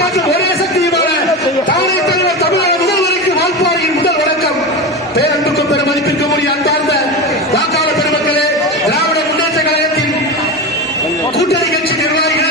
காக்கும் ஒரே சக்தியுமான தானே தலைவர் தமிழக முதல்வருக்கு வால்பாறையின் முதல் வணக்கம். பேரன்புக்கும் பெருமதிப்பிற்கும் உரிய அன்பார்ந்த வாக்காளர் பெருமக்களே திராவிட முன்னேற்ற கழகத்தின் கூட்டணி கட்சி நிர்வாகிகள்